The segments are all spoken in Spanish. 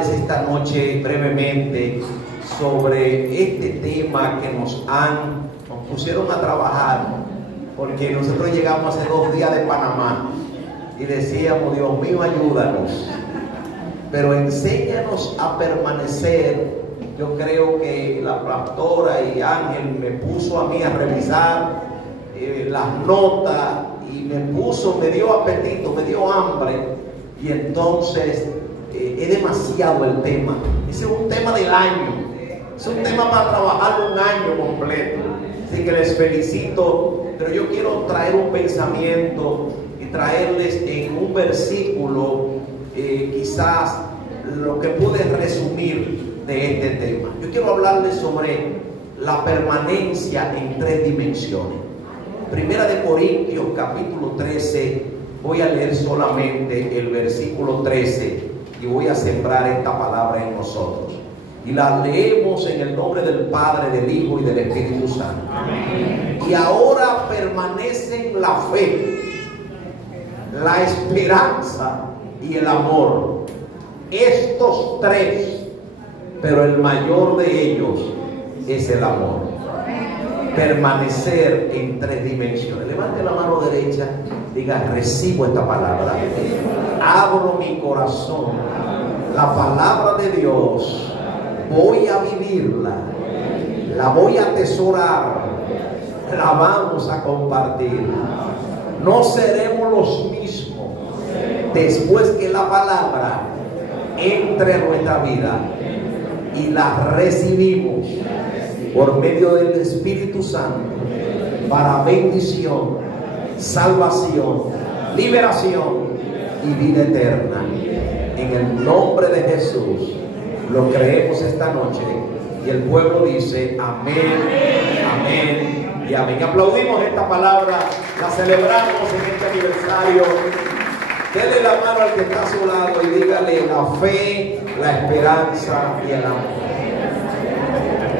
Esta noche brevemente sobre este tema que nos pusieron a trabajar, porque nosotros llegamos hace 2 días de Panamá y decíamos: Dios mío, ayúdanos, pero enséñanos a permanecer. Yo creo que la pastora y Ángel me puso a mí a revisar las notas y me dio apetito, me dio hambre, y entonces es demasiado el tema. Ese es un tema del año, es un tema para trabajar un año completo. Así que les felicito, pero yo quiero traer un pensamiento y traerles en un versículo quizás lo que pude resumir de este tema. Yo quiero hablarles sobre la permanencia en 3 dimensiones. Primera de Corintios capítulo 13, voy a leer solamente el versículo 13 y voy a sembrar esta palabra en nosotros. Y la leemos en el nombre del Padre, del Hijo y del Espíritu Santo. Amén. Y ahora permanecen la fe, la esperanza y el amor. Estos 3, pero el mayor de ellos es el amor. Permanecer en 3 dimensiones. Levante la mano derecha, diga: recibo esta palabra, abro mi corazón, la palabra de Dios, voy a vivirla, la voy a atesorar, la vamos a compartir. No seremos los mismos después que la palabra entre en nuestra vida y la recibimos por medio del Espíritu Santo para bendición, salvación, liberación y vida eterna. En el nombre de Jesús lo creemos esta noche, y el pueblo dice amén, amén y amén. Aplaudimos esta palabra, la celebramos en este aniversario. Dele la mano al que está a su lado y dígale: la fe, la esperanza y el amor.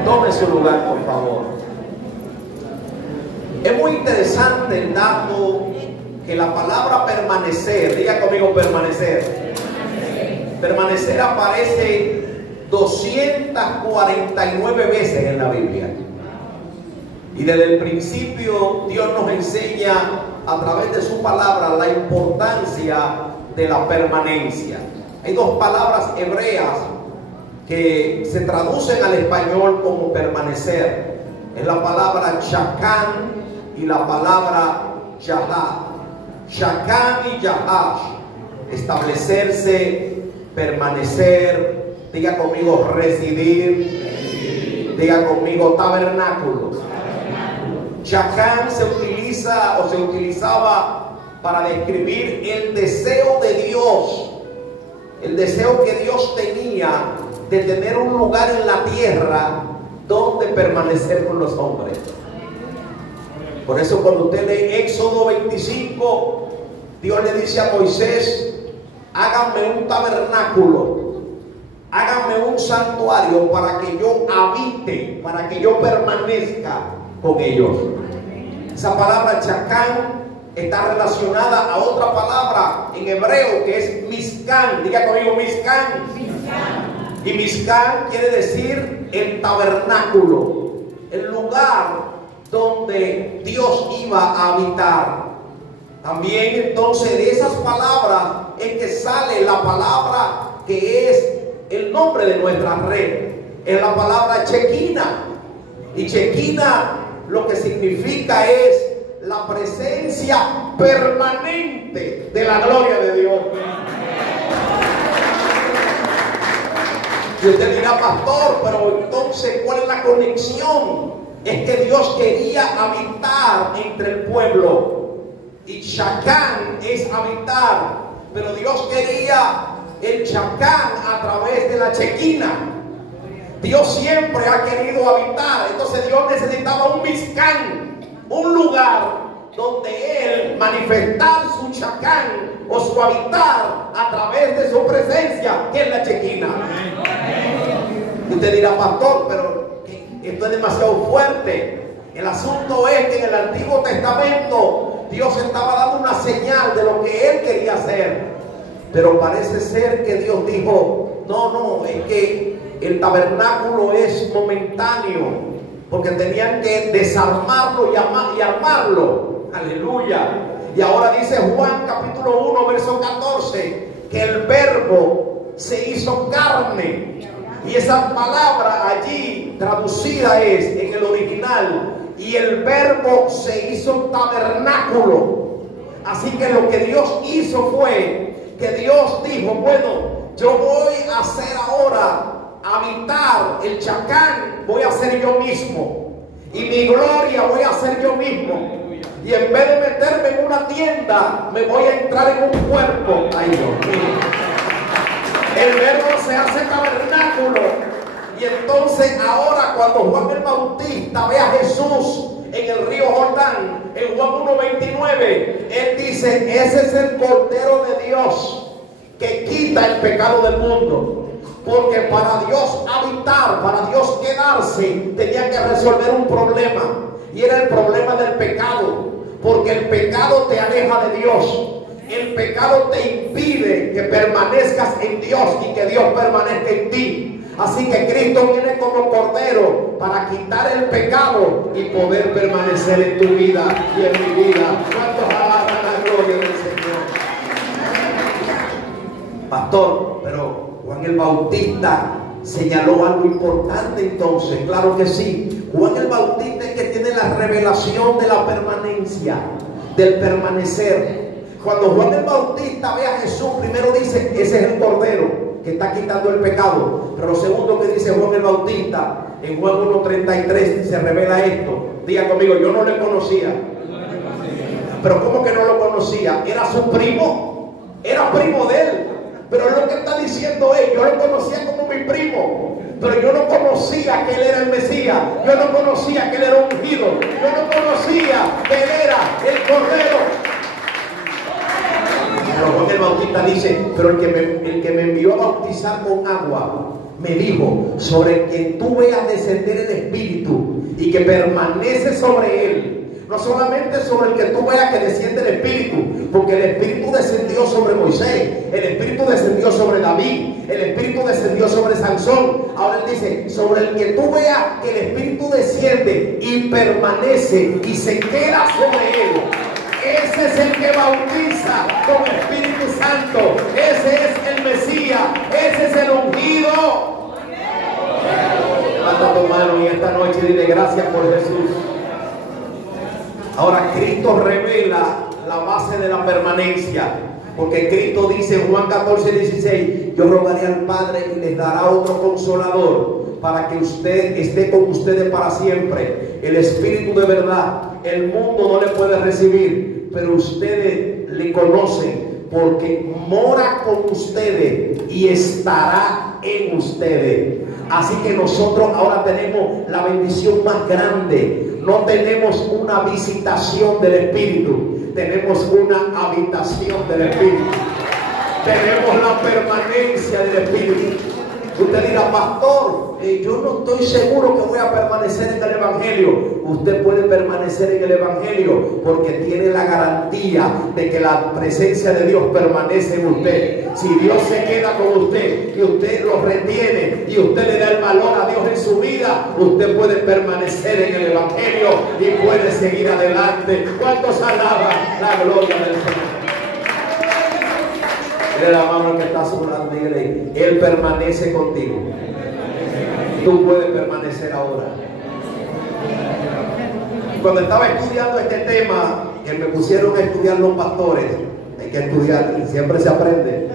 Tome su lugar, por favor. Es muy interesante el dato que la palabra permanecer, diga conmigo: permanecer. Permanecer aparece 249 veces en la Biblia. Y desde el principio Dios nos enseña a través de su palabra la importancia de la permanencia. Hay 2 palabras hebreas que se traducen al español como permanecer. Es la palabra shakán y la palabra yahá. Shakán y yahá, establecerse, permanecer. Diga conmigo: residir. Diga conmigo: tabernáculo. Shakán se utiliza o se utilizaba para describir el deseo de Dios, el deseo que Dios tenía de tener un lugar en la tierra donde permanecer con los hombres. Por eso cuando usted lee Éxodo 25, Dios le dice a Moisés: háganme un tabernáculo, háganme un santuario para que yo habite, para que yo permanezca con ellos. Esa palabra chacán está relacionada a otra palabra en hebreo que es Mizcán. Diga conmigo: Mizcán. Y Mizcán quiere decir el tabernáculo, el lugar donde Dios iba a habitar. También entonces de esas palabras es que sale la palabra que es el nombre de nuestra red. Es la palabra Chequina. Y Chequina lo que significa es la presencia permanente de la gloria de Dios. Y usted dirá: pastor, pero entonces ¿cuál es la conexión? Es que Dios quería habitar entre el pueblo. Y Shakán es habitar, pero Dios quería el Shakán a través de la Chequina. Dios siempre ha querido habitar. Entonces Dios necesitaba un Mizcán, un lugar donde Él manifestar su Shakán o su habitar a través de su presencia, que es la Chequina. Y usted dirá: pastor, pero esto es demasiado fuerte. El asunto es que en el Antiguo Testamento Dios estaba dando una señal de lo que Él quería hacer. Pero parece ser que Dios dijo: no, es que el tabernáculo es momentáneo, porque tenían que desarmarlo y armarlo. Aleluya. Y ahora dice Juan capítulo 1 verso 14 que el verbo se hizo carne, y esa palabra allí traducida es en el original, y el verbo se hizo tabernáculo. Así que lo que Dios hizo fue que Dios dijo, bueno, yo voy a hacer ahora habitar el Chacán, voy a ser yo mismo, y mi gloria voy a ser yo mismo. Y en vez de meterme en una tienda, me voy a entrar en un cuerpo. Ay, Dios mío. El verbo se hace tabernáculo. Y entonces ahora cuando Juan el Bautista ve a Jesús en el río Jordán, en Juan 1:29, él dice, ese es el Cordero de Dios que quita el pecado del mundo. Porque para Dios habitar, para Dios quedarse, tenía que resolver un problema. Y era el problema del pecado. Porque el pecado te aleja de Dios. El pecado te impide que permanezcas en Dios y que Dios permanezca en ti. Así que Cristo viene como Cordero para quitar el pecado y poder permanecer en tu vida y en mi vida. ¿Cuántos alaban la gloria del Señor? Pastor, pero Juan el Bautista señaló algo importante entonces. Claro que sí. Juan el Bautista es que tiene la revelación de la permanencia, del permanecer. Cuando Juan el Bautista ve a Jesús, primero dice, ese es el Cordero que está quitando el pecado. Pero lo segundo que dice Juan el Bautista, en Juan 1:33 se revela esto. Diga conmigo, yo no le conocía. Pero ¿cómo que no lo conocía? Era su primo, era primo de él. Pero es lo que está diciendo él, yo lo conocía como mi primo, pero yo no conocía que él era el Mesías, yo no conocía que él era ungido, yo no conocía que él era el Cordero. Pero Juan el Bautista dice, pero el que me envió a bautizar con agua, me dijo, sobre quien tú veas descender el Espíritu y que permanece sobre él. No solamente sobre el que tú veas que desciende el Espíritu, porque el Espíritu descendió sobre Moisés, el Espíritu descendió sobre David, el Espíritu descendió sobre Sansón. Ahora él dice, sobre el que tú veas que el Espíritu desciende y permanece y se queda sobre él. Ese es el que bautiza con Espíritu Santo. Ese es el Mesías, ese es el ungido. Levanta tu mano y esta noche dile gracias por Jesús. Ahora Cristo revela la base de la permanencia, porque Cristo dice en Juan 14:16, yo rogaré al Padre y les dará otro consolador para que usted esté con ustedes para siempre, el Espíritu de verdad. El mundo no le puede recibir, pero ustedes le conocen porque mora con ustedes y estará en ustedes. Así que nosotros ahora tenemos la bendición más grande. No tenemos una visitación del Espíritu, tenemos una habitación del Espíritu. Tenemos la permanencia del Espíritu. Usted dirá, pastor, yo no estoy seguro que voy a permanecer en el Evangelio. Usted puede permanecer en el Evangelio porque tiene la garantía de que la presencia de Dios permanece en usted. Si Dios se queda con usted y usted lo retiene y usted le da el valor a Dios en su vida, usted puede permanecer en el Evangelio y puede seguir adelante. ¿Cuántos alaban la gloria del Señor? Dile la mano que está asegurando, dígale, Él permanece contigo. Tú puedes permanecer ahora. Cuando estaba estudiando este tema, que me pusieron a estudiar los pastores, hay que estudiar y siempre se aprende.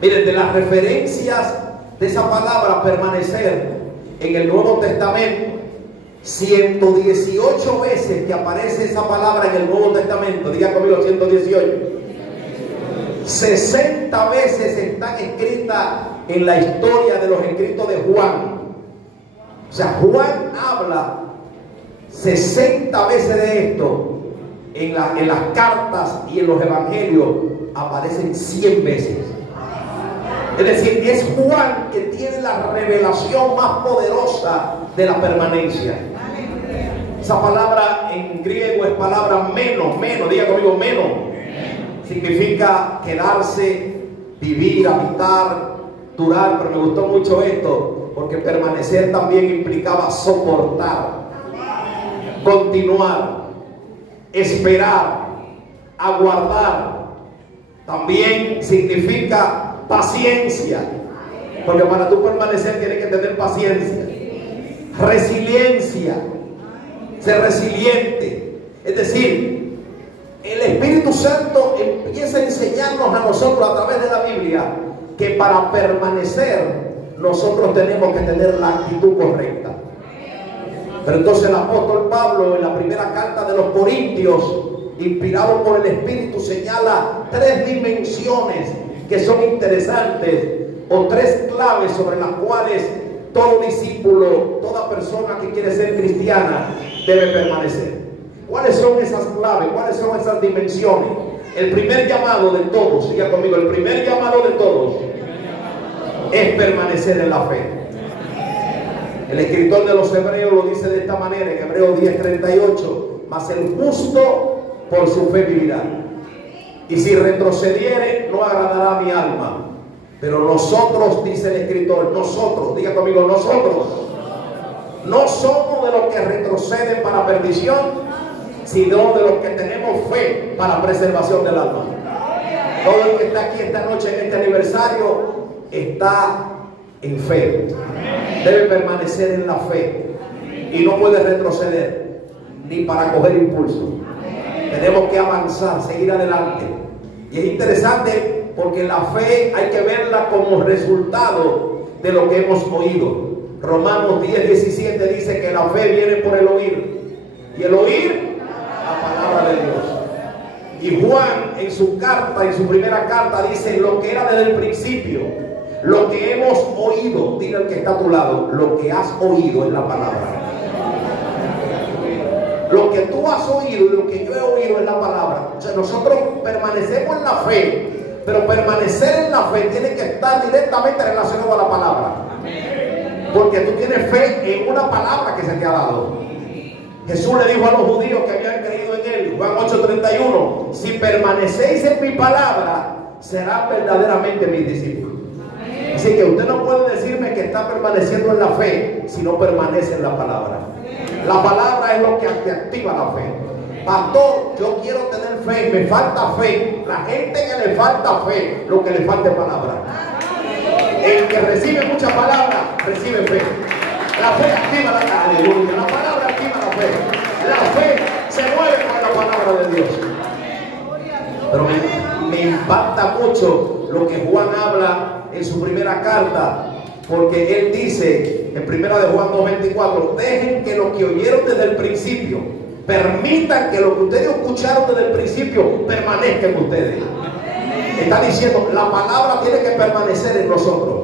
Miren, de las referencias de esa palabra permanecer en el Nuevo Testamento, 118 veces que aparece esa palabra en el Nuevo Testamento, diga conmigo 118. 60 veces están escritas en la historia de los escritos de Juan. O sea, Juan habla 60 veces de esto. En las cartas y en los evangelios aparecen 100 veces. Es decir, es Juan que tiene la revelación más poderosa de la permanencia. Esa palabra en griego es palabra menos, diga conmigo menos. Significa quedarse, vivir, habitar, durar, pero me gustó mucho esto, porque permanecer también implicaba soportar, continuar, esperar, aguardar. También significa paciencia, porque para tú permanecer tienes que tener paciencia, resiliencia, ser resiliente. Es decir, el Espíritu Santo empieza a enseñarnos a nosotros a través de la Biblia que para permanecer nosotros tenemos que tener la actitud correcta. Pero entonces el apóstol Pablo, en la primera carta de los Corintios, inspirado por el Espíritu, señala 3 dimensiones que son interesantes, o 3 claves sobre las cuales todo discípulo, toda persona que quiere ser cristiana debe permanecer. ¿Cuáles son esas claves? ¿Cuáles son esas dimensiones? El primer llamado de todos, siga conmigo, el primer llamado de todos es permanecer en la fe. El escritor de los Hebreos lo dice de esta manera en Hebreos 10:38: mas el justo por su fe vivirá, y si retrocediere no agradará a mi alma. Pero nosotros, dice el escritor, nosotros, diga conmigo, nosotros no somos de los que retroceden para perdición, sino de los que tenemos fe para preservación del alma. Todo el que está aquí esta noche en este aniversario está en fe, debe permanecer en la fe y no puede retroceder ni para coger impulso. Tenemos que avanzar, seguir adelante. Y es interesante porque la fe hay que verla como resultado de lo que hemos oído. Romanos 10:17 dice que la fe viene por el oír, y el oír la palabra de Dios. Y Juan en su carta, en su primera carta, dice lo que era desde el principio, lo que hemos oído. Dile al que está a tu lado, lo que has oído es la palabra. Lo que tú has oído y lo que yo he oído es la palabra. O sea, nosotros permanecemos en la fe, pero permanecer en la fe tiene que estar directamente relacionado a la palabra. Porque tú tienes fe en una palabra que se te ha dado. Jesús le dijo a los judíos que habían creído en él, Juan 8:31: si permanecéis en mi palabra, serán verdaderamente mis discípulos. Así que usted no puede decirme que está permaneciendo en la fe si no permanece en la palabra. La palabra es lo que te activa la fe. Pastor, yo quiero tener fe, me falta fe. La gente que le falta fe, lo que le falta es palabra. El que recibe mucha palabra, recibe fe. La fe activa la aleluya. La palabra activa la fe. La fe se mueve con la palabra de Dios. Pero me impacta mucho lo que Juan habla en su primera carta, porque él dice en primera de Juan 2:24: dejen que lo que oyeron desde el principio, permitan que lo que ustedes escucharon desde el principio permanezca en ustedes. Está diciendo, la palabra tiene que permanecer en nosotros.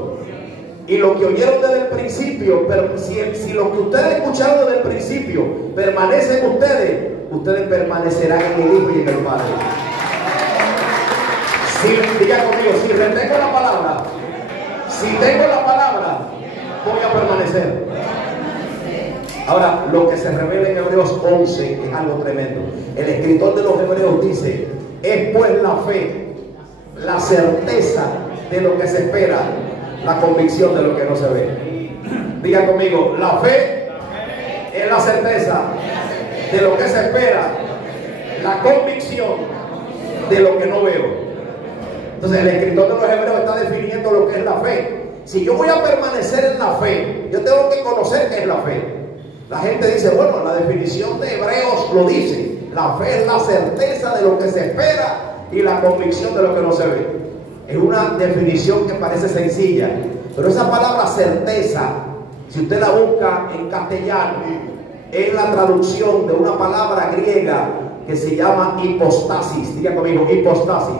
Y lo que oyeron desde el principio, si lo que ustedes escucharon desde el principio permanece en ustedes, ustedes permanecerán en el Hijo y en el Padre. Si, diga conmigo, si retengo la palabra, si tengo la palabra, voy a permanecer. Ahora, lo que se revela en Hebreos 11 es algo tremendo. El escritor de los Hebreos dice: es pues la fe, la certeza de lo que se espera, la convicción de lo que no se ve. Diga conmigo, la fe es la certeza de lo que se espera, la convicción de lo que no veo. Entonces el escritor de los Hebreos está definiendo lo que es la fe. Si yo voy a permanecer en la fe, yo tengo que conocer qué es la fe. La gente dice, bueno, la definición de Hebreos lo dice: la fe es la certeza de lo que se espera y la convicción de lo que no se ve. Es una definición que parece sencilla, pero esa palabra certeza, si usted la busca en castellano, es la traducción de una palabra griega que se llama hipostasis. Diga conmigo, hipostasis.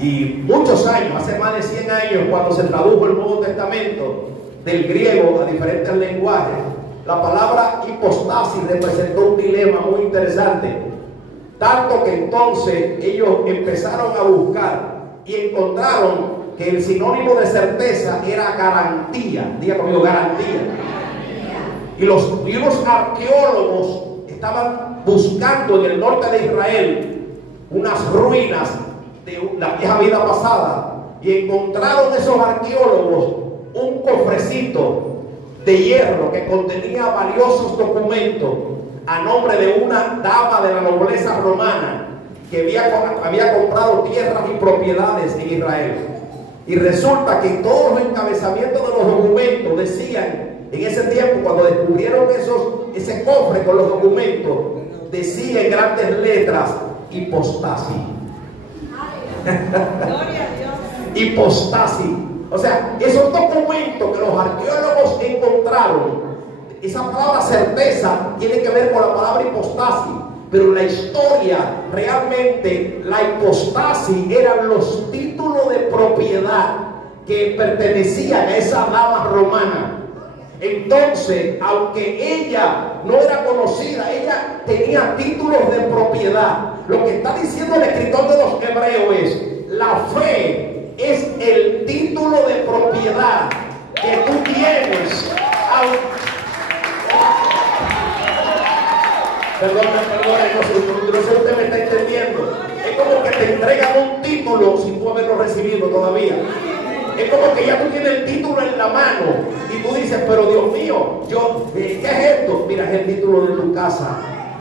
Y muchos años, hace más de 100 años, cuando se tradujo el Nuevo Testamento del griego a diferentes lenguajes, la palabra hipostasis representó un dilema muy interesante. Tanto que entonces ellos empezaron a buscar y encontraron que el sinónimo de certeza era garantía. Diga conmigo, garantía. Y unos arqueólogos estaban buscando en el norte de Israel unas ruinas de la vieja vida pasada, y encontraron esos arqueólogos un cofrecito de hierro que contenía valiosos documentos a nombre de una dama de la nobleza romana que había comprado tierras y propiedades en Israel. Y resulta que todos los encabezamientos de los documentos decían, en ese tiempo cuando descubrieron ese cofre con los documentos, decía en grandes letras, hipostasis. Hipostasis. O sea, esos documentos que los arqueólogos encontraron, esa palabra certeza tiene que ver con la palabra hipostasis, pero la historia, realmente la hipostasis eran los títulos de propiedad que pertenecían a esa dama romana. Entonces, aunque ella no era conocida, ella tenía títulos de propiedad. Lo que está diciendo el escritor de los Hebreos es: la fe es el título de propiedad que tú tienes. Perdón, no sé si usted me está entendiendo. Es como que te entregan un título sin tú haberlo recibido todavía. Es como que ya tú tienes el título en la mano y tú dices, pero Dios mío, ¿qué es esto? Mira, es el título de tu casa,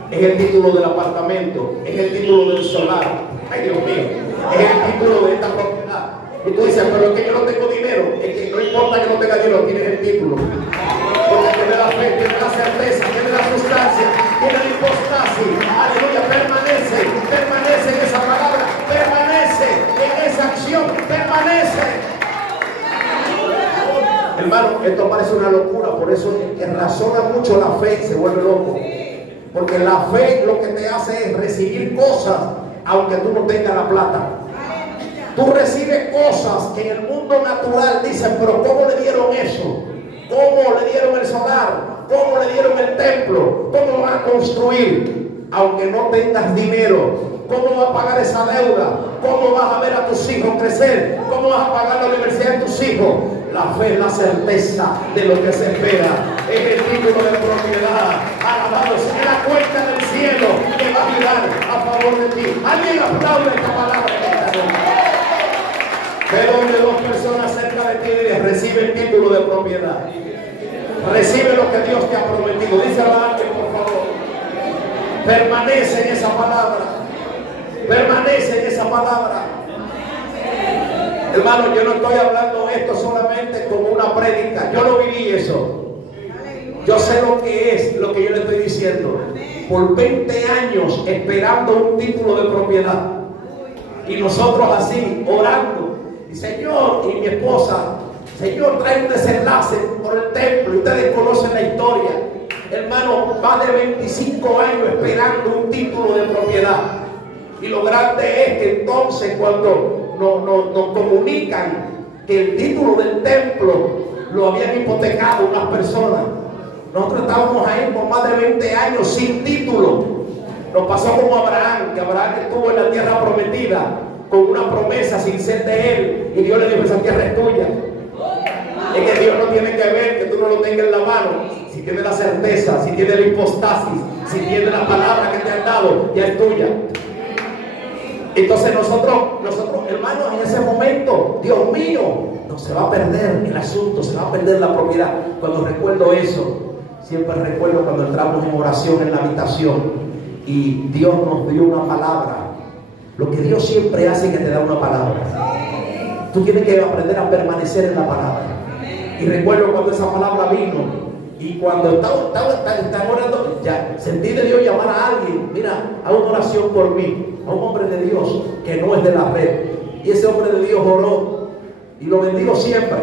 es el título del apartamento, es el título del solar. Ay, Dios mío, es el título de esta propiedad. Y tú dices, pero es que yo no tengo dinero. Es que no importa que no tenga dinero, tienes el título. Porque tiene la fe, tiene la certeza, tiene la sustancia, tiene la hipostasis. Aleluya, permanece en esa palabra, permanece en esa acción, permanece. Hermano, esto parece una locura, por eso el que razona mucho la fe se vuelve loco. Porque la fe lo que te hace es recibir cosas aunque tú no tengas la plata. Tú recibes cosas que en el mundo natural dicen, pero ¿cómo le dieron eso? ¿Cómo le dieron el solar? ¿Cómo le dieron el templo? ¿Cómo van a construir? Aunque no tengas dinero, ¿cómo vas a pagar esa deuda? ¿Cómo vas a ver a tus hijos crecer? ¿Cómo vas a pagar la universidad de tus hijos? La fe es la certeza de lo que se espera. Es el título de propiedad. Alabado sea la cuenta del cielo que va a girar a favor de ti. Alguien aplaude esta palabra en esta noche. Pero donde dos personas cerca de ti recibe el título de propiedad. Recibe lo que Dios te ha prometido. Díselo a alguien, por favor. Permanece en esa palabra. Permanece en esa palabra. Hermano, yo no estoy hablando esto solamente como una prédica. Yo lo viví eso. Yo sé lo que es lo que yo le estoy diciendo. Por 20 años esperando un título de propiedad. Y nosotros así, orando. Y Señor, y mi esposa, Señor, trae un desenlace por el templo. Y ustedes conocen la historia. Hermano, más de 25 años esperando un título de propiedad. Y lo grande es que entonces cuando nos comunican que el título del templo lo habían hipotecado unas personas, nosotros estábamos ahí por más de 20 años sin título. Nos pasó como Abraham, que Abraham estuvo en la tierra prometida con una promesa sin ser de él, y Dios le dijo, esa tierra es tuya. Es que Dios no tiene que ver que tú no lo tengas en la mano. Si tienes la certeza, si tienes la hipostasis, si tienes la palabra que te han dado, ya es tuya. Entonces nosotros, hermanos, en ese momento, Dios mío, no se va a perder el asunto, se va a perder la propiedad. Cuando recuerdo eso, siempre recuerdo cuando entramos en oración en la habitación y Dios nos dio una palabra. Lo que Dios siempre hace es que te da una palabra. Tú tienes que aprender a permanecer en la palabra. Y recuerdo cuando esa palabra vino. Y cuando estaba orando, ya sentí de Dios llamar a alguien. Mira, haz una oración por mí. A un hombre de Dios que no es de la red. Y ese hombre de Dios oró. Y lo bendigo siempre.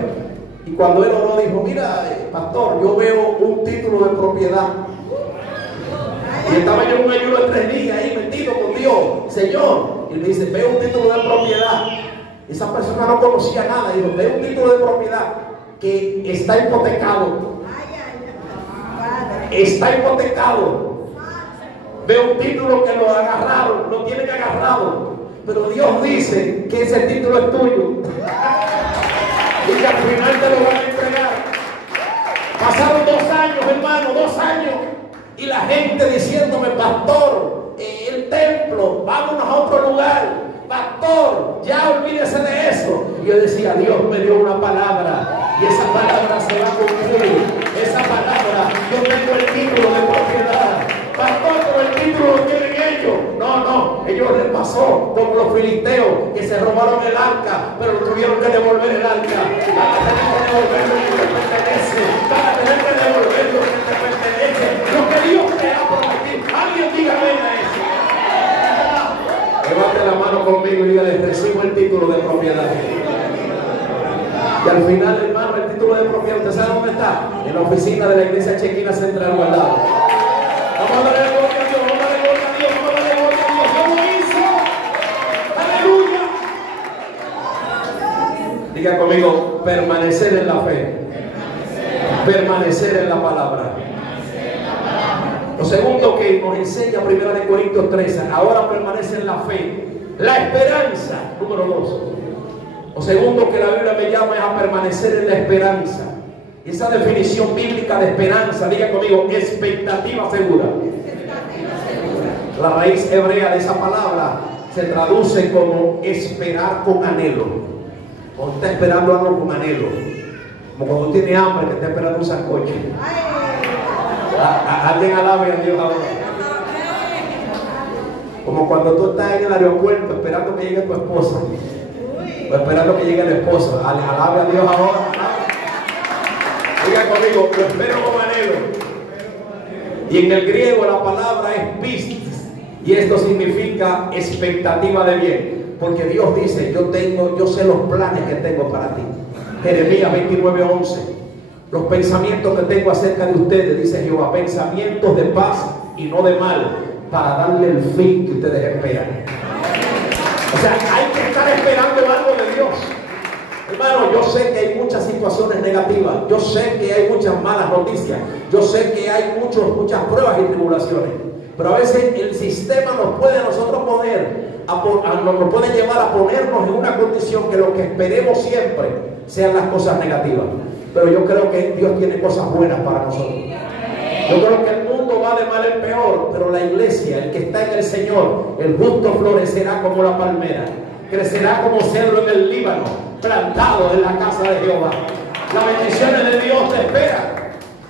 Y cuando él oró, dijo, mira, pastor, yo veo un título de propiedad. Y estaba yo en un ayuno de 3 días ahí metido con Dios. Señor. Y me dice, veo un título de propiedad. Esa persona no conocía nada. Y dijo, veo un título de propiedad que está hipotecado. Está hipotecado. Veo un título que lo agarraron, lo tienen agarrado. Pero Dios dice que ese título es tuyo. Y que al final te lo van a entregar. Pasaron 2 años, hermano, 2 años. Y la gente diciéndome, pastor, el templo, vámonos a otro lugar. Pastor, ya olvídese de eso. Y yo decía, Dios me dio una palabra y esa palabra se va a cumplir. Esa palabra, yo tengo el título de propiedad. Pastor, pero el título lo tienen ellos. No, ellos les pasó como los filisteos que se robaron el arca, pero tuvieron que devolver el arca. Van a tener que devolver lo que te pertenece. Van a tener que devolver lo que te pertenece. Lo que Dios te ha prometido. Alguien diga amén a eso. Levante la mano conmigo y dígale, recibo el título de propiedad. Y al final, hermano, el título de propiedad, ¿usted sabe dónde está? En la oficina de la iglesia Chequina Central guardado. Vamos a darle gloria a Dios, vamos a darle gloria a Dios, vamos a darle gloria a Dios. Dios lo hizo. Aleluya. Diga conmigo, permanecer en la fe. Permanecer en la palabra. Lo segundo que nos enseña 1 Corintios 13, ahora permanece en la fe. La esperanza, número 2. Lo segundo que la Biblia me llama es a permanecer en la esperanza. Y esa definición bíblica de esperanza, diga conmigo, expectativa segura. La raíz hebrea de esa palabra se traduce como esperar con anhelo. Cuando está esperando algo con anhelo, como cuando tiene hambre que está esperando un sancocho. Alguien alabe a Dios ahora. Como cuando tú estás en el aeropuerto esperando que llegue tu esposa, o esperando que llegue el esposo. Alabe a Dios ahora. Diga conmigo, lo espero con anhelo. Y en el griego la palabra es pistis, y esto significa expectativa de bien, porque Dios dice, yo sé los planes que tengo para ti. Jeremías 29:11. Los pensamientos que tengo acerca de ustedes, dice Jehová, pensamientos de paz y no de mal, para darle el fin que ustedes esperan. O sea, hay que estar esperando algo de Dios. Hermano, yo sé que hay muchas situaciones negativas, yo sé que hay muchas malas noticias, yo sé que hay muchas pruebas y tribulaciones, pero a veces el sistema nos puede nos puede llevar a ponernos en una condición que lo que esperemos siempre sean las cosas negativas. Pero yo creo que Dios tiene cosas buenas para nosotros. Yo creo que el mundo va de mal en peor, pero la iglesia, el que está en el Señor, el justo florecerá como la palmera, crecerá como cedro en el Líbano, plantado en la casa de Jehová. Las bendiciones de Dios te esperan.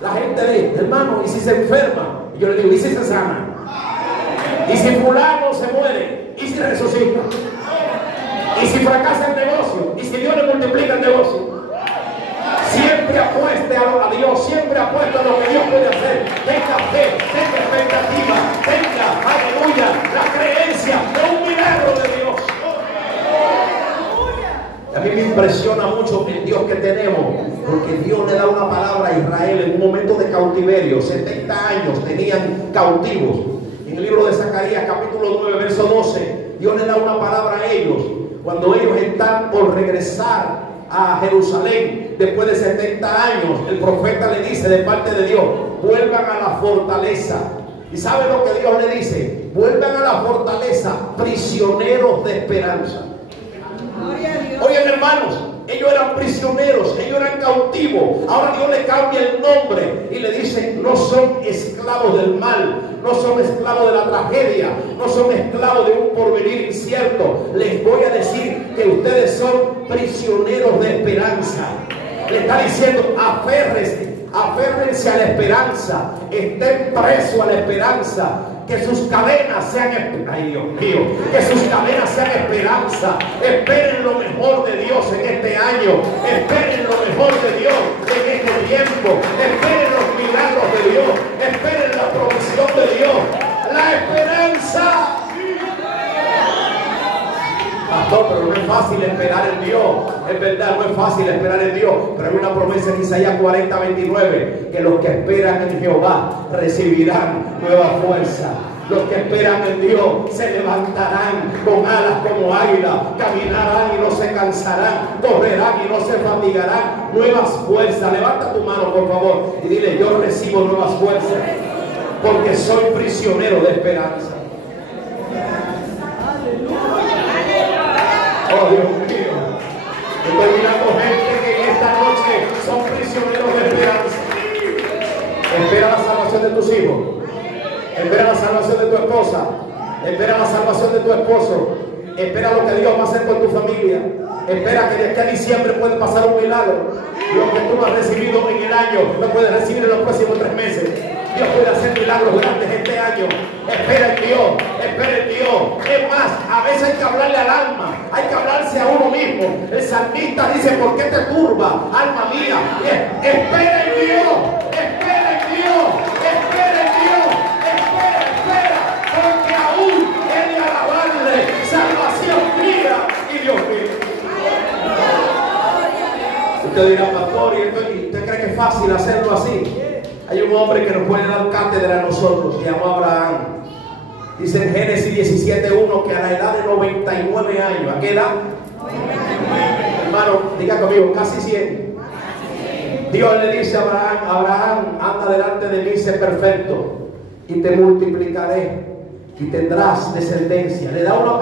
La gente dice, hermano, ¿y si se enferma? Y yo le digo, ¿y si se sana? ¿Y si fulano se muere? ¿Y si resucita? ¿Y si fracasa el negocio? ¿Y si Dios le multiplica el negocio? Siempre apueste a Dios, siempre apueste a lo que Dios puede hacer. Tenga fe, tenga expectativa, tenga, aleluya, la creencia de un milagro de Dios. A mí me impresiona mucho el Dios que tenemos, porque Dios le da una palabra a Israel en un momento de cautiverio. 70 años tenían cautivos. En el libro de Zacarías, capítulo 9, verso 12, Dios le da una palabra a ellos cuando ellos están por regresar a Jerusalén después de 70 años. El profeta le dice de parte de Dios, vuelvan a la fortaleza. ¿Y sabe lo que Dios le dice? Vuelvan a la fortaleza, prisioneros de esperanza. Oigan, hermanos, ellos eran prisioneros, ellos eran cautivos. Ahora Dios le cambia el nombre y le dice, no son esclavos del mal, no son esclavos de la tragedia, no son esclavos de un porvenir incierto. Les voy a decir que ustedes son prisioneros de esperanza. Le está diciendo, aférrense a la esperanza, estén presos a la esperanza. Que sus cadenas sean, ay Dios mío, que sus cadenas sean esperanza. Esperen lo mejor de Dios en este año. Esperen lo mejor de Dios en este tiempo. Esperen los milagros de Dios. Esperen la provisión de Dios. La esperanza. Pastor, pero no es fácil esperar en Dios. Es verdad, no es fácil esperar en Dios, pero hay una promesa en Isaías 40:29, que los que esperan en Jehová recibirán nueva fuerza. Los que esperan en Dios se levantarán con alas como águila, caminarán y no se cansarán, correrán y no se fatigarán. Nuevas fuerzas. Levanta tu mano, por favor, y dile, yo recibo nuevas fuerzas porque soy prisionero de esperanza. Oh Dios mío, estoy mirando gente que en esta noche son prisioneros de esperanza. Espera la salvación de tus hijos, espera la salvación de tu esposa, espera la salvación de tu esposo, Espera lo que Dios va a hacer con tu familia. Espera que de aquí a diciembre puede pasar un milagro. Lo que tú no has recibido en el año, lo puedes recibir en los próximos 3 meses. Dios puede hacer milagros grandes este año. Espera en Dios, espera en Dios. Es más, a veces hay que hablarle al alma, hay que hablarse a uno mismo. El salmista dice: ¿por qué te turba, alma mía? Espera en Dios, espera en Dios, espera en Dios, espera, porque aún he de alabarle, salvación mía y Dios mío. Usted dirá: pastor, ¿y usted cree que es fácil hacerlo así? Hay un hombre que nos puede dar cátedra a nosotros, se llamó Abraham. Dice en Génesis 17:1 que a la edad de 99 años, ¿a qué edad? 99. Hermano, diga conmigo, casi 100. Dios le dice a Abraham: Abraham, anda delante de mí, sé perfecto, y te multiplicaré, y tendrás descendencia. Le da una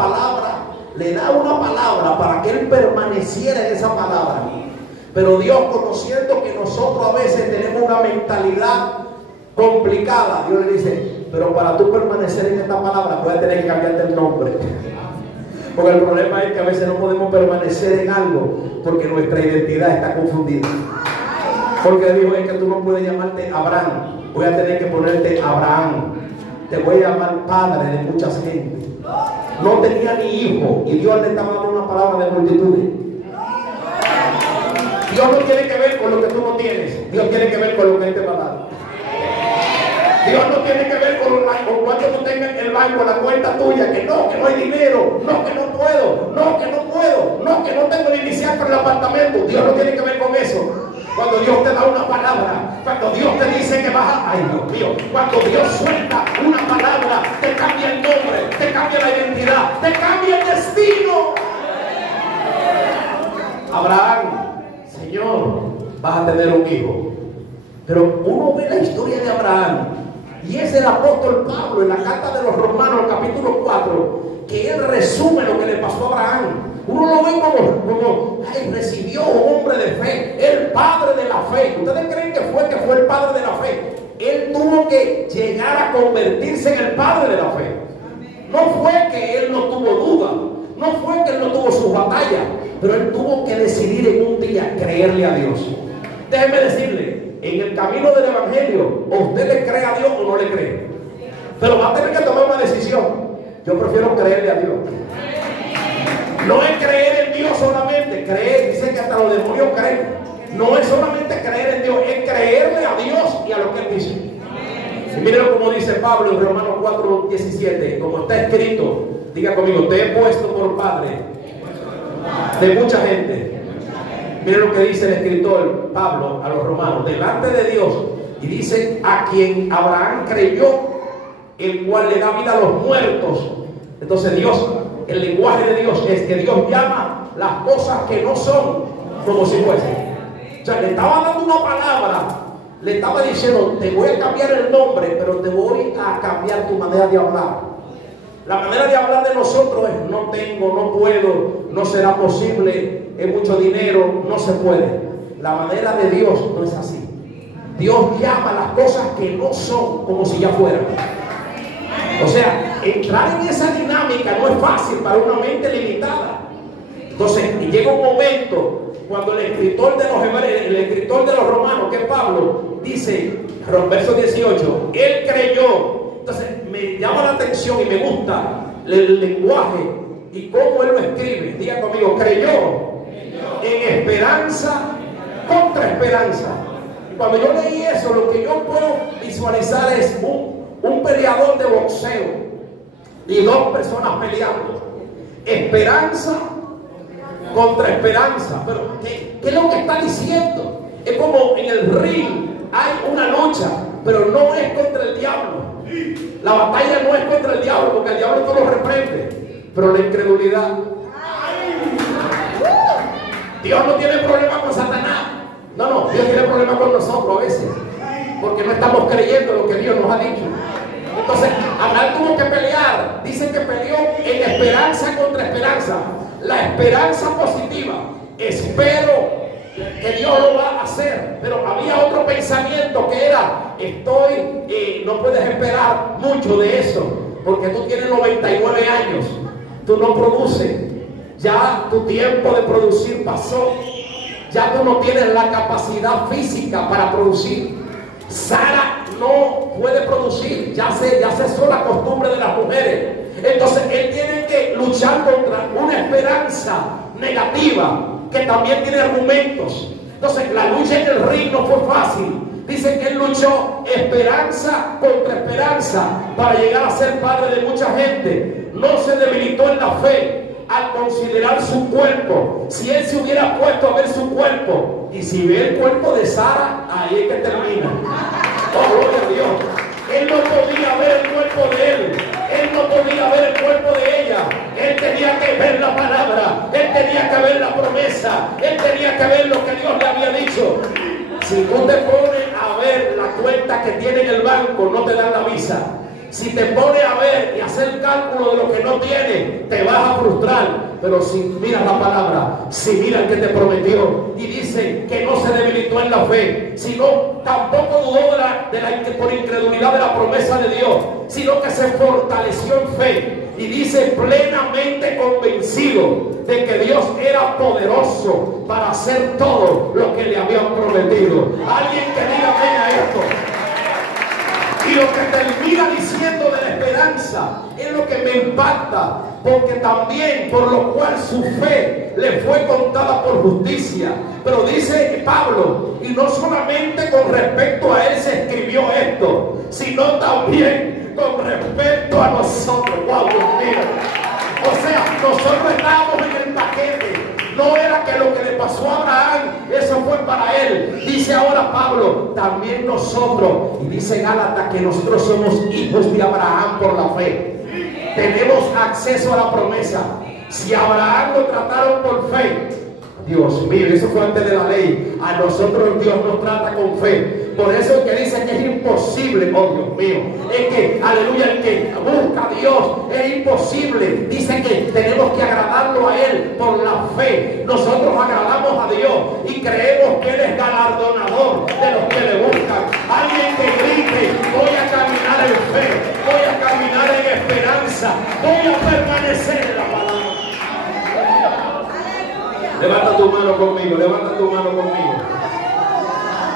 palabra para que él permaneciera en esa palabra. Pero Dios, conociendo que nosotros a veces tenemos una mentalidad complicada, Dios le dice: pero para tú permanecer en esta palabra voy a tener que cambiarte el nombre. Porque el problema es que a veces no podemos permanecer en algo porque nuestra identidad está confundida. Porque Dios es que tú no puedes llamarte Abraham, voy a tener que ponerte Abraham. Te voy a llamar padre de mucha gente. No tenía ni hijo y Dios le estaba dando una palabra de multitudes. Dios no tiene que ver con lo que tú no tienes. Dios tiene que ver con lo que Él te va a dar. Dios no tiene que ver con cuánto tú tengas en el banco, la cuenta tuya, que no hay dinero, no, que no puedo, no, que no tengo ni inicial para el apartamento. Dios no tiene que ver con eso. Cuando Dios te da una palabra, cuando Dios te dice que vas a... Ay, Dios mío, cuando Dios suelta una palabra, te cambia el nombre, te cambia la identidad, te cambia el destino. Abraham: Señor, vas a tener un hijo. Pero uno ve la historia de Abraham, y es el apóstol Pablo en la carta de los Romanos, capítulo 4, que él resume lo que le pasó a Abraham. Uno lo ve como ay, recibió un hombre de fe, el padre de la fe. ¿Ustedes creen que fue el padre de la fe? Él tuvo que llegar a convertirse en el padre de la fe. No fue que él no tuvo duda, no fue que él no tuvo sus batallas, pero él tuvo que decidir en un día creerle a Dios. Déjenme decirle, en el camino del evangelio, o usted le cree a Dios o no le cree, pero va a tener que tomar una decisión. Yo prefiero creerle a Dios. No es creer en Dios solamente, creer, dice que hasta los demonios creen. No es solamente creer en Dios, es creerle a Dios y a lo que Él dice. Y mírenlo como dice Pablo en Romanos 4:17, como está escrito, diga conmigo: te he puesto por padre de mucha gente. Miren lo que dice el escritor Pablo a los romanos, delante de Dios, y dice: a quien Abraham creyó, el cual le da vida a los muertos. Entonces Dios, el lenguaje de Dios es que Dios llama las cosas que no son como si fuesen. O sea, le estaba dando una palabra, le estaba diciendo: te voy a cambiar el nombre, pero te voy a cambiar tu manera de hablar. La manera de hablar de nosotros es: no tengo, no puedo, no será posible, es mucho dinero, no se puede. La manera de Dios no es así. Dios llama las cosas que no son como si ya fueran. O sea, entrar en esa dinámica no es fácil para una mente limitada. Entonces llega un momento cuando el escritor de los Romanos, que es Pablo, dice, verso 18, él creyó. Entonces me llama la atención y me gusta el lenguaje y cómo él lo escribe. Diga conmigo: creyó en esperanza contra esperanza. Y cuando yo leí eso, lo que yo puedo visualizar es un peleador de boxeo y dos personas peleando. Esperanza contra esperanza. Pero ¿qué es lo que está diciendo? Es como en el ring hay una lucha, pero no es contra el diablo. La batalla no es contra el diablo, porque el diablo todo lo reprende, pero la incredulidad. Dios no tiene problema con Satanás. No, Dios tiene problema con nosotros a veces, porque no estamos creyendo lo que Dios nos ha dicho. Entonces, Abraham tuvo que pelear. Dicen que peleó en esperanza contra esperanza. La esperanza positiva: espero que Dios lo va a hacer. Pero había otro pensamiento que era: no puedes esperar mucho de eso, porque tú tienes 99 años. tú no produces, ya tu tiempo de producir pasó, ya tú no tienes la capacidad física para producir. Sara no puede producir, ya cesó la costumbre de las mujeres. Entonces él tiene que luchar contra una esperanza negativa que también tiene argumentos. Entonces la lucha en el ring no fue fácil. Dice que él luchó esperanza contra esperanza para llegar a ser padre de mucha gente. No se debilitó en la fe al considerar su cuerpo. Si él se hubiera puesto a ver su cuerpo, y si ve el cuerpo de Sara, ahí es que termina. Oh, gloria a Dios. Él no podía ver el cuerpo de él. Él no podía ver el cuerpo de ella. Él tenía que ver la palabra. Él tenía que ver la promesa. Él tenía que ver lo que Dios le había dicho. Si tú te pones a ver la cuenta que tiene en el banco, no te dan la visa. Si te pones a ver y hacer cálculo de lo que no tienes, te vas a frustrar. Pero si miras la palabra, si miras que te prometió, y dice que no se debilitó en la fe, sino tampoco dudó por incredulidad de la promesa de Dios, sino que se fortaleció en fe. Y dice plenamente convencido de que Dios era poderoso para hacer todo lo que le habían prometido. Alguien que diga amén a esto. Y lo que termina diciendo de la esperanza es lo que me impacta, porque también por lo cual su fe le fue contada por justicia. Pero dice Pablo, y no solamente con respecto a él se escribió esto, sino también con respecto a nosotros. ¡Wow, Dios mío! O sea, nosotros estábamos en el paquete. No era que lo que le pasó a Abraham, eso fue para él. Dice ahora Pablo, también nosotros. Y dice Gálatas que nosotros somos hijos de Abraham por la fe. Tenemos acceso a la promesa. Si a Abraham lo trataron por fe, Dios mío, eso fue antes de la ley. A nosotros Dios nos trata con fe. Por eso es que dice que es imposible, oh Dios mío, es que, aleluya, el que busca a Dios es imposible. Dice que tenemos que agradarlo a Él por la fe. Nosotros agradamos a Dios y creemos que Él es galardonador de los que le buscan. Alguien que grite, voy a caminar en fe, voy a caminar en esperanza, voy a permanecer en la palabra. Levanta tu mano conmigo, levanta tu mano conmigo.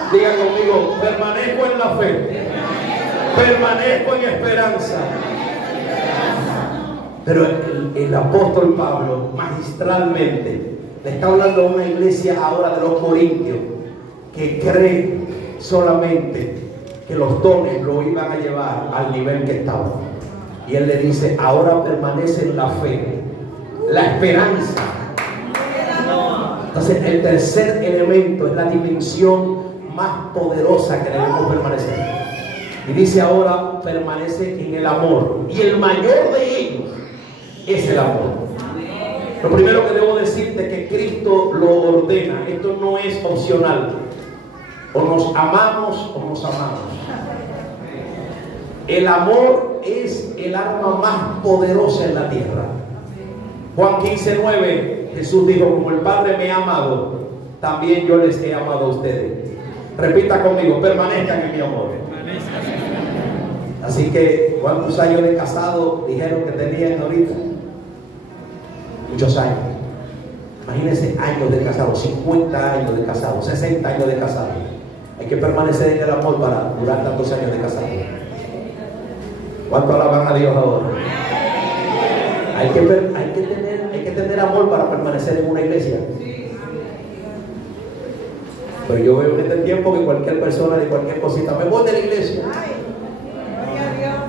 Diga conmigo, permanezco en la fe, permanezco en esperanza. Pero el apóstol Pablo magistralmente le está hablando a una iglesia ahora de los corintios que cree solamente que los dones lo iban a llevar al nivel que estaban. Y él le dice, ahora permanece en la fe, la esperanza. Entonces el tercer elemento es la dimensión más poderosa que debemos permanecer. Y dice ahora, permanece en el amor. Y el mayor de ellos es el amor. Lo primero que debo decirte es que Cristo lo ordena. Esto no es opcional. O nos amamos o nos amamos. El amor es el arma más poderosa en la tierra. Juan 15:9, Jesús dijo, como el Padre me ha amado, también yo les he amado a ustedes. Repita conmigo, permanezcan en mi amor. Así que, ¿cuántos años de casado dijeron que tenían ahorita? Muchos años. Imagínense años de casado, 50 años de casado, 60 años de casado. Hay que permanecer en el amor para durar tantos años de casado. ¿Cuánto alaban a Dios ahora? Hay que tener amor para permanecer en una iglesia. Pero yo veo en este tiempo que cualquier persona de cualquier cosita, me voy de la iglesia.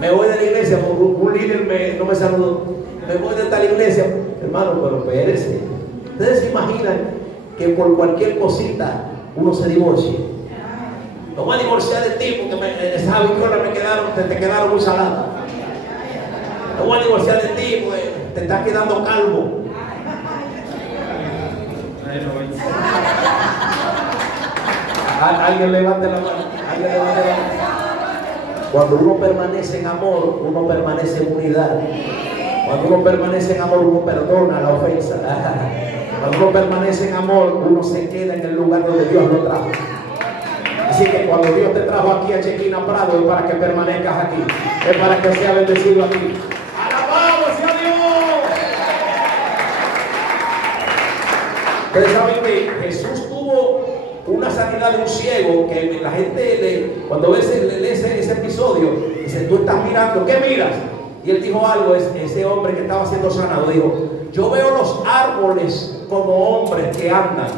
Me voy de la iglesia, un líder no me saludó. Me voy de tal iglesia. Hermano, pero espérese. Ustedes se imaginan que por cualquier cosita uno se divorcie. No voy a divorciar de ti porque esas habichuelas te quedaron muy saladas. No voy a divorciar de ti porque te estás quedando calvo. Alguien levante la mano. Alguien levante la mano. Cuando uno permanece en amor, uno permanece en unidad. Cuando uno permanece en amor, uno perdona la ofensa. Cuando uno permanece en amor, uno se queda en el lugar donde Dios lo trajo. Así que cuando Dios te trajo aquí a Chequina Prado, es para que permanezcas aquí. Es para que sea bendecido aquí. ¡Alabado sea Dios! Ustedes saben que Jesús tuvo una sanidad de un ciego, que la gente cuando lee ese episodio, dice, tú estás mirando, ¿qué miras? Y él dijo algo, ese hombre que estaba siendo sanado, dijo, yo veo los árboles como hombres que andan.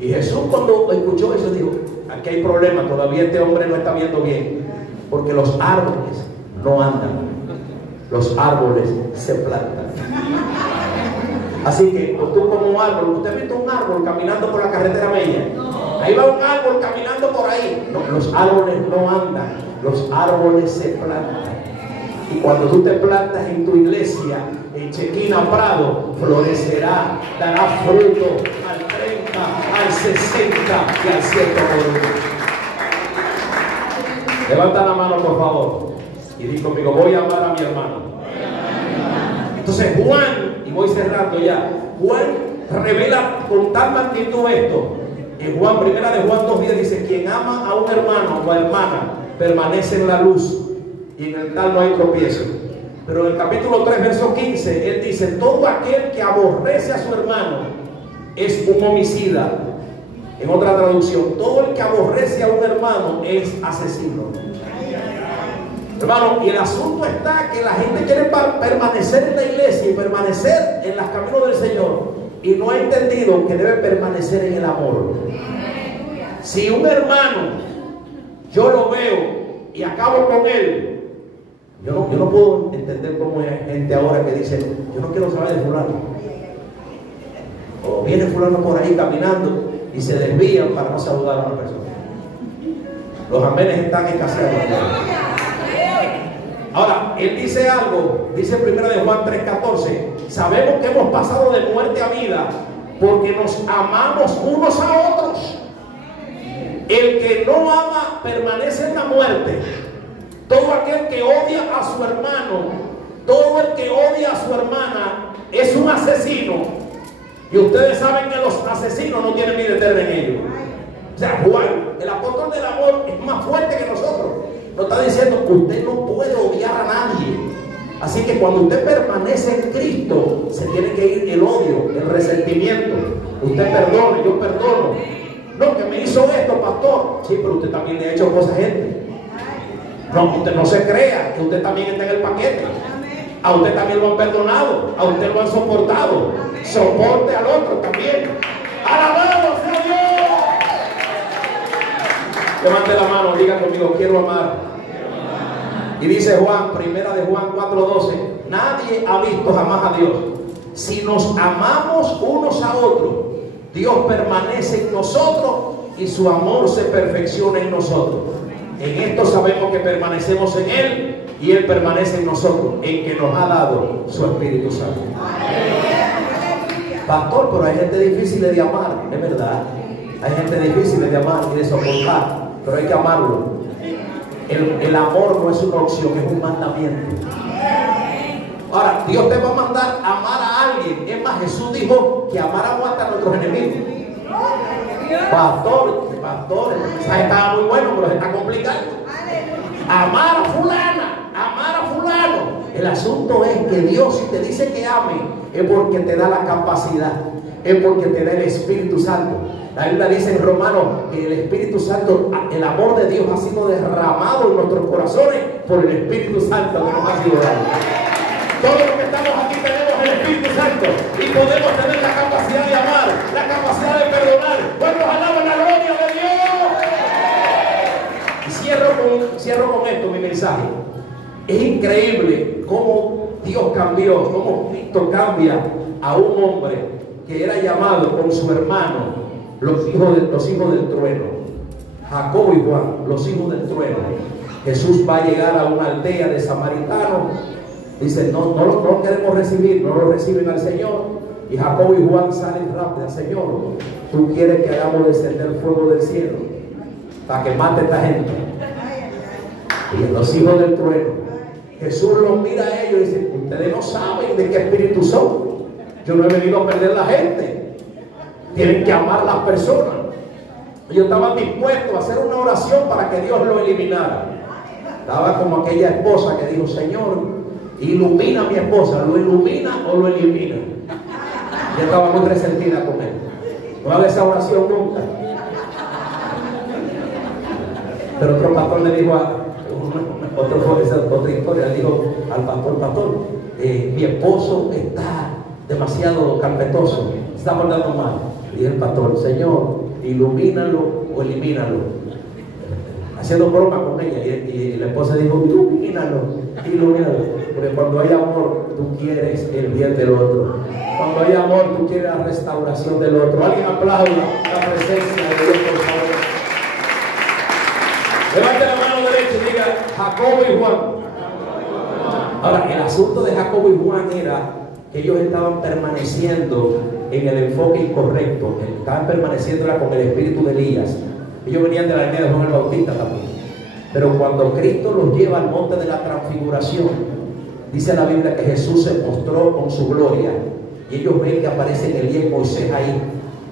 Y Jesús cuando escuchó eso dijo, aquí hay problema, todavía este hombre no está viendo bien, porque los árboles no andan, los árboles se plantan. Así que pues tú como un árbol, ¿usted ha visto un árbol caminando por la carretera Mella? Ahí va un árbol caminando por ahí. No, los árboles no andan, los árboles se plantan. Y cuando tú te plantas en tu iglesia, en Chequina Prado, florecerá, dará fruto al 30, al 60 y al 100 por uno. Levanta la mano por favor y di conmigo, voy a amar a mi hermano. Entonces Juan, y voy cerrando ya, Juan revela con tal magnitud esto. En Juan, primera de Juan 2:10 dice, quien ama a un hermano o a hermana permanece en la luz y en el tal no hay tropiezo. Pero en el capítulo 3 verso 15 él dice, todo aquel que aborrece a su hermano es un homicida. En otra traducción, todo el que aborrece a un hermano es asesino. Hermano, y el asunto está que la gente quiere permanecer en la iglesia y permanecer en los caminos del Señor y no ha entendido que debe permanecer en el amor. Si un hermano yo lo veo y acabo con él, yo no puedo entender cómo hay gente ahora que dice, yo no quiero saber de fulano. O viene fulano por ahí caminando y se desvían para no saludar a una persona. Los amenes están escaseados. Ahora, él dice algo, dice primero de Juan 3:14, sabemos que hemos pasado de muerte a vida porque nos amamos unos a otros. El que no ama permanece en la muerte. Todo aquel que odia a su hermano, todo el que odia a su hermana es un asesino. Y ustedes saben que los asesinos no tienen vida eterna en ellos. O sea, Juan, el apóstol del amor, es más fuerte que nosotros. Nos está diciendo que usted no puede odiar a nadie. Así que cuando usted permanece en Cristo, se tiene que ir el odio, el resentimiento. Usted perdone, yo perdono. No, que me hizo esto, pastor. Sí, pero usted también le ha hecho cosas a gente. No, usted no se crea que usted también está en el paquete. A usted también lo han perdonado, a usted lo han soportado. Soporte al otro también. ¡Alabado sea Dios! Levante la mano, diga conmigo, quiero amar. Y dice Juan, primera de Juan 4:12, nadie ha visto jamás a Dios. Si nos amamos unos a otros, Dios permanece en nosotros y su amor se perfecciona en nosotros. En esto sabemos que permanecemos en Él y Él permanece en nosotros, en que nos ha dado su Espíritu Santo. Pastor, pero hay gente difícil de amar, es verdad. Hay gente difícil de amar y de soportar, pero hay que amarlo. El amor no es una opción, es un mandamiento. Ahora, Dios te va a mandar a amar a alguien. Es más, Jesús dijo que amáramos hasta a nuestros enemigos. Pastor, el mensaje estaba muy bueno, pero se está complicando. Amar a fulana, amar a fulano. El asunto es que Dios, si te dice que ame, es porque te da la capacidad, es porque te da el Espíritu Santo. La Biblia dice en Romanos que el Espíritu Santo, el amor de Dios ha sido derramado en nuestros corazones por el Espíritu Santo que nos ha sido dado. Todos los que estamos aquí tenemos el Espíritu Santo y podemos tener la capacidad de amar, la capacidad de perdonar. ¿Cuántos alaban la gloria de Dios? Y cierro con esto mi mensaje. Es increíble cómo Dios cambió, cómo Cristo cambia a un hombre que era llamado con su hermano los hijos del trueno. Jacob y Juan, los hijos del trueno. Jesús va a llegar a una aldea de samaritanos. Dice, no lo queremos recibir, no lo reciben al Señor. Y Jacob y Juan salen rápido. Señor, tú quieres que hagamos descender fuego del cielo para que mate a esta gente. Y los hijos del trueno, Jesús los mira a ellos y dice, ustedes no saben de qué espíritu son. Yo no he venido a perder la gente. Tienen que amar a las personas. Ellos estaban dispuestos a hacer una oración para que Dios lo eliminara. Estaba como aquella esposa que dijo, Señor, ilumina a mi esposa. ¿Lo ilumina o lo elimina? Yo estaba muy resentida con él. No haga esa oración nunca. Pero otro pastor le dijo otra historia, le dijo al pastor, mi esposo está demasiado carpetoso, se está portando mal. Y el pastor, Señor, ilumínalo o elimínalo. Haciendo broma con ella, y la esposa dijo, ilumínalo. Porque cuando hay amor, tú quieres el bien del otro. Cuando hay amor, tú quieres la restauración del otro. Alguien aplauda la presencia de Dios, por favor. Levante la mano derecha y diga Jacobo y Juan. Ahora, el asunto de Jacobo y Juan era que ellos estaban permaneciendo en el enfoque incorrecto. Estaban permaneciendo con el espíritu de Elías. Ellos venían de la línea de Juan el Bautista también. Pero cuando Cristo los lleva al monte de la transfiguración, dice la Biblia que Jesús se mostró con su gloria. Y ellos ven que aparece Elías y Moisés ahí.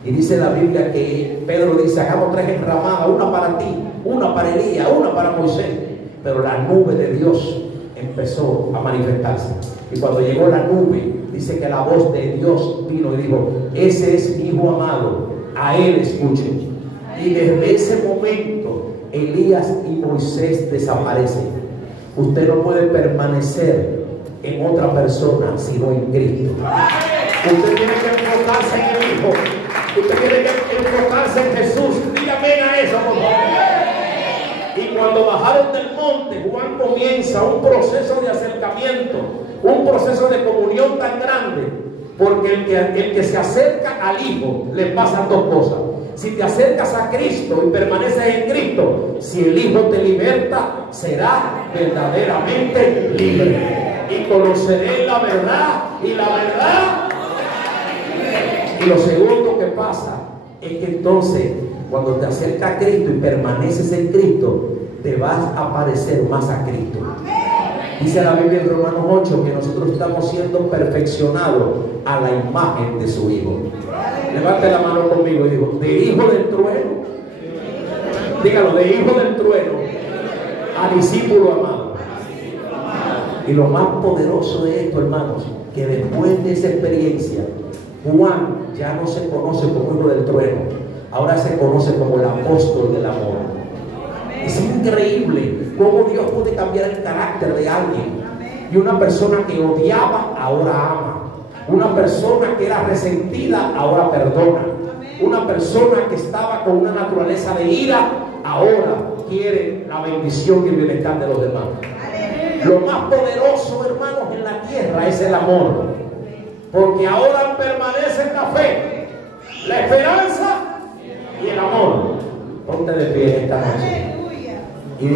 Y dice la Biblia que Pedro dice, hagamos 3 enramadas, una para ti, una para Elías, una para Moisés. Pero la nube de Dios empezó a manifestarse. Y cuando llegó la nube, dice que la voz de Dios vino y dijo, ese es mi hijo amado, a él escuchen. Y desde ese momento Elías y Moisés desaparecen. Usted no puede permanecer en otra persona sino en Cristo. Usted tiene que enfocarse en el Hijo. Usted tiene que enfocarse en Jesús. Dígame a eso, por favor. Y cuando bajaron del monte, Juan comienza un proceso de acercamiento, un proceso de comunión tan grande, porque el que se acerca al Hijo le pasan 2 cosas. Si te acercas a Cristo y permaneces en Cristo, si el Hijo te liberta, será verdaderamente libre. Y conoceré la verdad, y la verdad. Y lo segundo que pasa es que entonces, cuando te acercas a Cristo y permaneces en Cristo, te vas a parecer más a Cristo. Dice la Biblia en Romanos 8 que nosotros estamos siendo perfeccionados a la imagen de su Hijo. Levante la mano conmigo y digo, de hijo del trueno, dígalo, de hijo del trueno a discípulo amado. Y lo más poderoso de esto, hermanos, que después de esa experiencia, Juan ya no se conoce como hijo del trueno, ahora se conoce como el apóstol del amor. Es increíble cómo Dios puede cambiar el carácter de alguien. Y una persona que odiaba, ahora ama. Una persona que era resentida, ahora perdona. Una persona que estaba con una naturaleza de ira, ahora quiere la bendición y el bienestar de los demás. Lo más poderoso, hermanos, en la tierra es el amor. Porque ahora permanecen la fe, la esperanza y el amor. Ponte de pie esta noche. Y